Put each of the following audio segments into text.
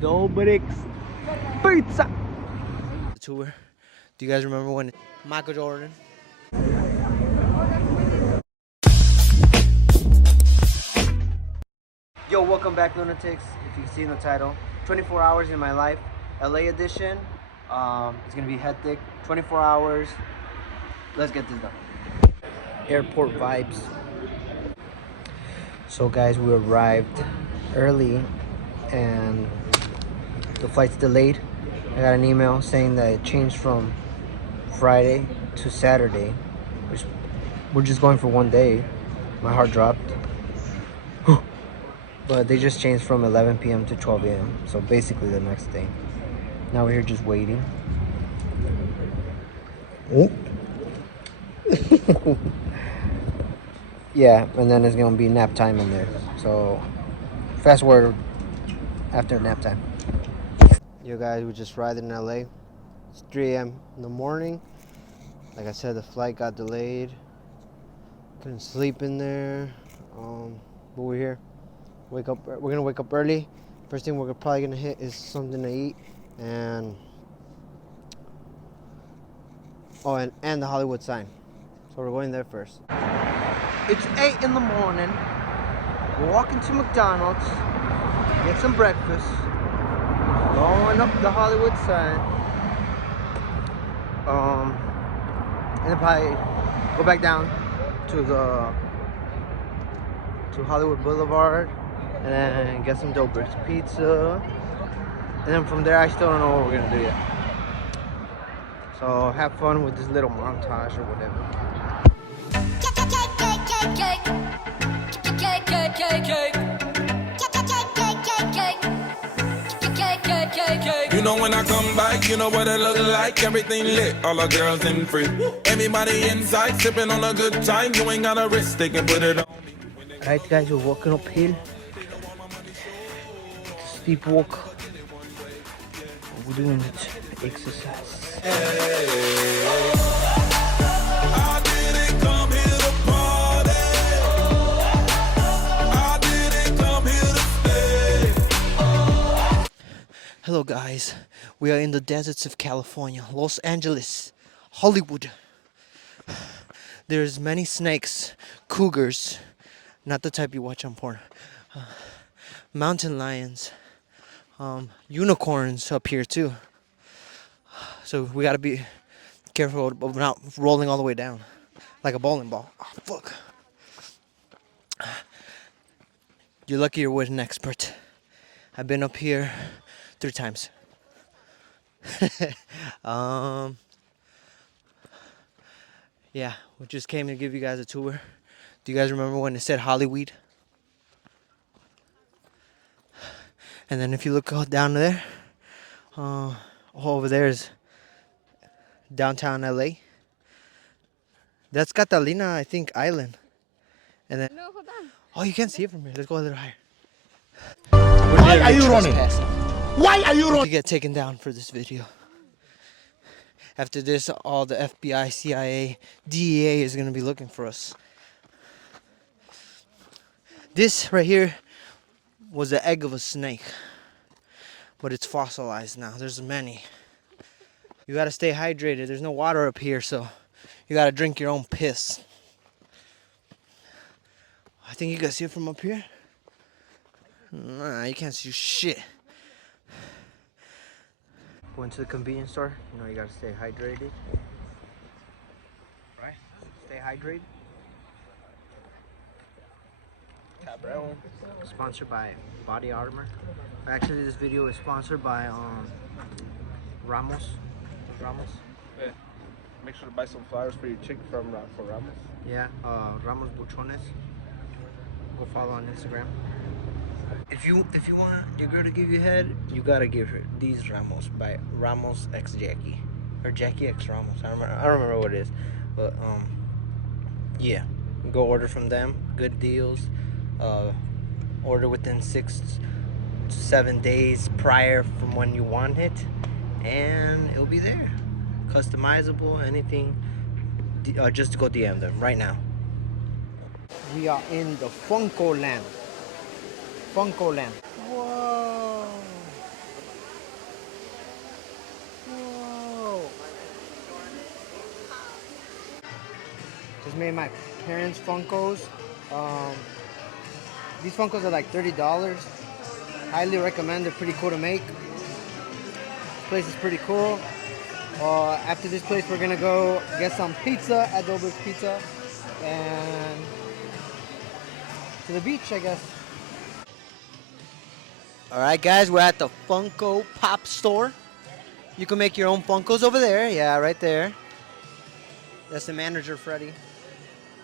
Dobrix Pizza. The tour. Do you guys remember when Michael Jordan? Yo, welcome back, lunatics. If you've seen the title, 24 hours in my life, LA edition. It's gonna be hectic. 24 hours. Let's get this done. Airport vibes. So, guys, we arrived early, and the flight's delayed. I got an email saying that it changed from Friday to Saturday, which we're just going for one day. My heart dropped. But they just changed from 11 p.m. to 12 a.m. So basically the next day. Now we're here just waiting. Oh. Yeah, and then it's gonna be nap time in there. So fast forward after nap time. You guys, we just arrived in LA. It's 3 a.m. in the morning. Like I said, the flight got delayed. Couldn't sleep in there. But we're here. We're gonna wake up early. First thing we're probably gonna hit is something to eat, and and the Hollywood sign. So we're going there first. It's 8 in the morning. We're walking to McDonald's, get some breakfast, going up the Hollywood sign, and then probably go back down to Hollywood Boulevard, and then get some Dobrix pizza, and then from there I still don't know what we're gonna do yet. So have fun with this little montage or whatever. You know when I come back, you know what it look like. Everything lit, all the girls in free. Everybody inside, sipping on a good time. You ain't got a wrist, they can put it on me. Alright guys, we're walking uphill. It's a steep walk. We're doing exercise. I didn't come here to party. I didn't come here to stay. Hello guys, we are in the deserts of California, Los Angeles, Hollywood. There's many snakes, cougars, not the type you watch on porn, mountain lions, unicorns up here too. So we gotta be careful of not rolling all the way down like a bowling ball. Oh, fuck. You're lucky you're with an expert. I've been up here 3 times. Yeah, we just came to give you guys a tour. Do you guys remember when it said Hollywood? And then if you look down there, over there is downtown LA. That's Catalina, I think, Island. And then, No, hold on. oh, you can't see it from here. Let's go a little higher. Why are you running? Why are you running? To get taken down for this video. After this, all the FBI, CIA, DEA is gonna be looking for us. This right here was the egg of a snake, but it's fossilized now. There's many. You gotta stay hydrated. There's no water up here, so you gotta drink your own piss. I think you guys see it from up here. Nah, you can't see shit. Went to the convenience store. You know, you gotta stay hydrated. Right? Stay hydrated. Cabron. Sponsored by Body Armor. Actually, this video is sponsored by Ramos. Ramos. Yeah. Make sure to buy some flowers for your chick for Ramos. Yeah, Ramos Buchones. Go follow on Instagram. If you want your girl to give you head, you gotta give her these Ramos by Ramos X Jackie or Jackie X Ramos. I don't remember what it is, but yeah, go order from them. Good deals. Order within 6 to 7 days prior from when you want it, and it'll be there. Customizable, anything. Just go DM them right now. We are in the Funko Land. Funko Land. Whoa! Just made my parents Funkos. These Funkos are like $30. Highly recommend. They're pretty cool to make. This place is pretty cool. After this place, we're gonna go get some pizza at Dobler's Pizza and to the beach, I guess. All right, guys, we're at the Funko Pop store. You can make your own Funkos over there. Yeah, right there. That's the manager, Freddy.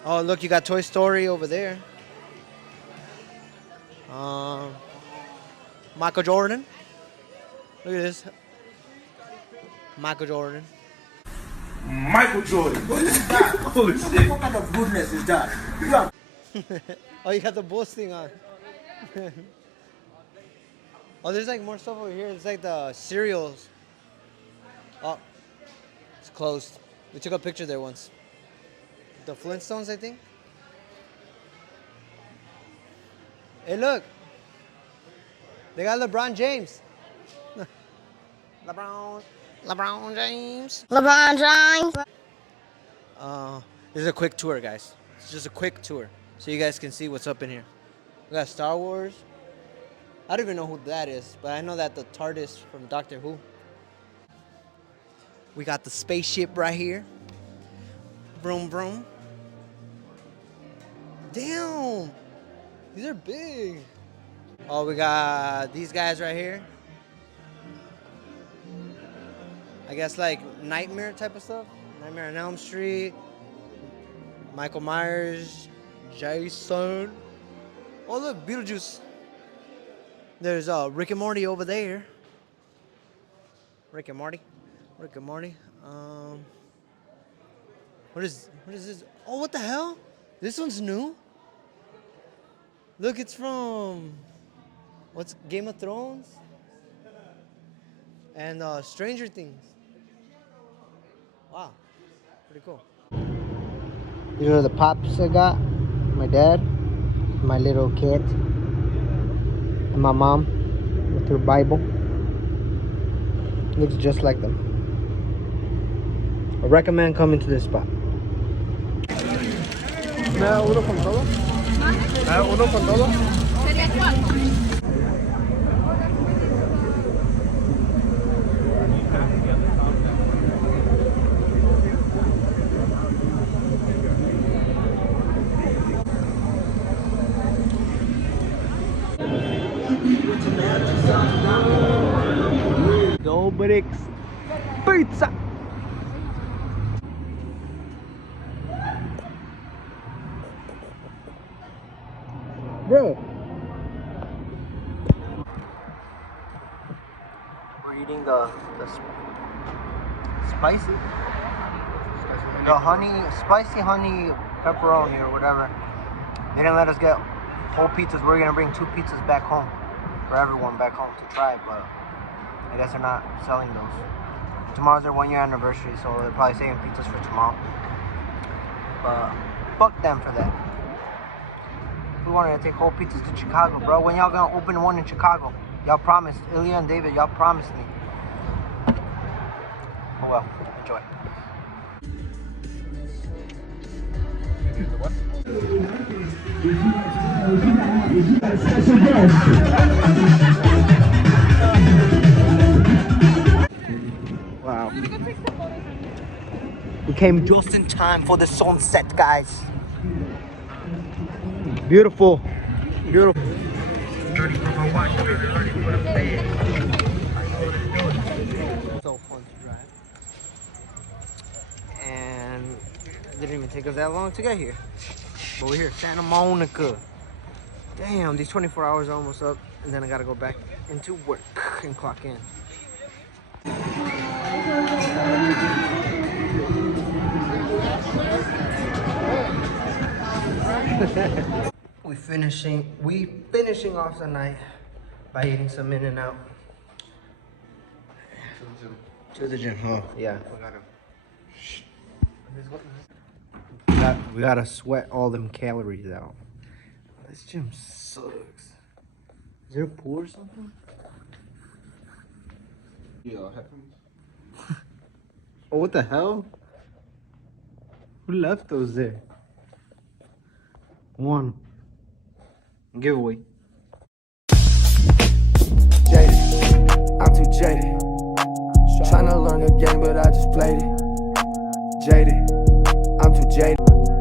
Oh, look, you got Toy Story over there. Michael Jordan. Look at this. Michael Jordan. Michael Jordan. What is that? Holy shit. What kind of goodness is that? Oh, you got the Bulls thing on. Oh, there's like more stuff over here. It's like the cereals. Oh, it's closed. We took a picture there once. The Flintstones, I think. Hey, look. They got LeBron James. LeBron James. LeBron James. This is a quick tour, guys. It's just a quick tour, so you guys can see what's up in here. We got Star Wars. I don't even know who that is, but I know that the TARDIS from Doctor Who. We got the spaceship right here. Vroom, vroom. Damn. These are big. Oh, we got these guys right here. I guess like Nightmare type of stuff. Nightmare on Elm Street. Michael Myers. Jason. Oh, look, Beetlejuice. There's Rick and Morty over there. Rick and Morty. Rick and Morty. What is this? Oh, what the hell? This one's new. Look, it's from what's Game of Thrones and Stranger Things. Wow, pretty cool. These are the pops I got. My dad, my little kid, and my mom with her Bible. Looks just like them. I recommend coming to this spot. ¿Me da uno con todo? ¿Me da uno con todo? Sería 4. Dobrik's Pizza. Bro. We're eating the spicy? The spicy honey pepperoni or whatever. They didn't let us get whole pizzas. We're gonna bring 2 pizzas back home for everyone back home to try, but I guess they're not selling those. Tomorrow's their 1-year anniversary, so they're probably saving pizzas for tomorrow. But fuck them for that. We wanted to take whole pizzas to Chicago, bro. When y'all gonna open one in Chicago? Y'all promised. Ilya and David, y'all promised me. Oh well, enjoy. Wow. We came just in time for the sunset, guys. Beautiful. Beautiful. So fun to drive. And it didn't even take us that long to get here. But we're here, Santa Monica. Damn, these 24 hours are almost up. And then I gotta go back into work and clock in. we finishing off the night by eating some In-N-Out. To the gym, huh? Yeah. We gotta sweat all them calories out. This gym sucks. Is there a pool or something? Yeah, happens. Oh, what the hell? Who left those there? 1. Giveaway. Jaded, I'm too jaded. Tryna learn the game, but I just played it. Jaded, I'm too jaded.